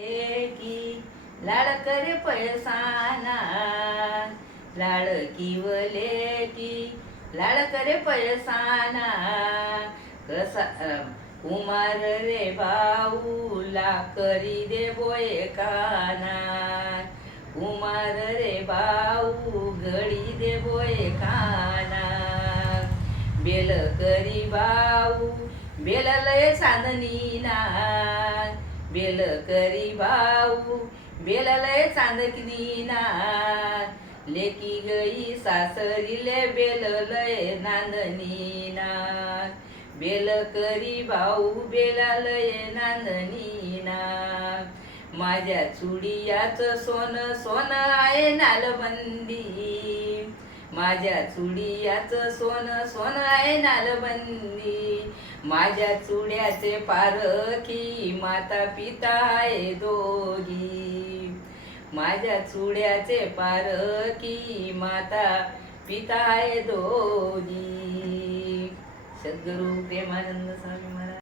की लाड करे पैसाना लाडकी वले की लाड करे पैसाना कसा कुमार रे बाऊला करी दे बोय काना कुमार रे बाऊ घडी दे बोय काना बेल करी बाऊ बेल लय चांदणी ना बेल करी भाऊ बेललय चांदकनी ना लेकी गई सासरीले बेललय नांदनी ना बेल करी भाऊ बेलालय नांदनी ना माझ्या चुडियाचं सोनं सोनं आहे नालबंदी माझ्या चुडियाचं सोनं सोनं आहे नालबंदी माझ्या चुड्याचे पारखी माता पिता आहे दोघी माझ्या चुड्याचे पारखी माता पिता आहे दोघी. सद्गुरु प्रेमानंद स्वामी.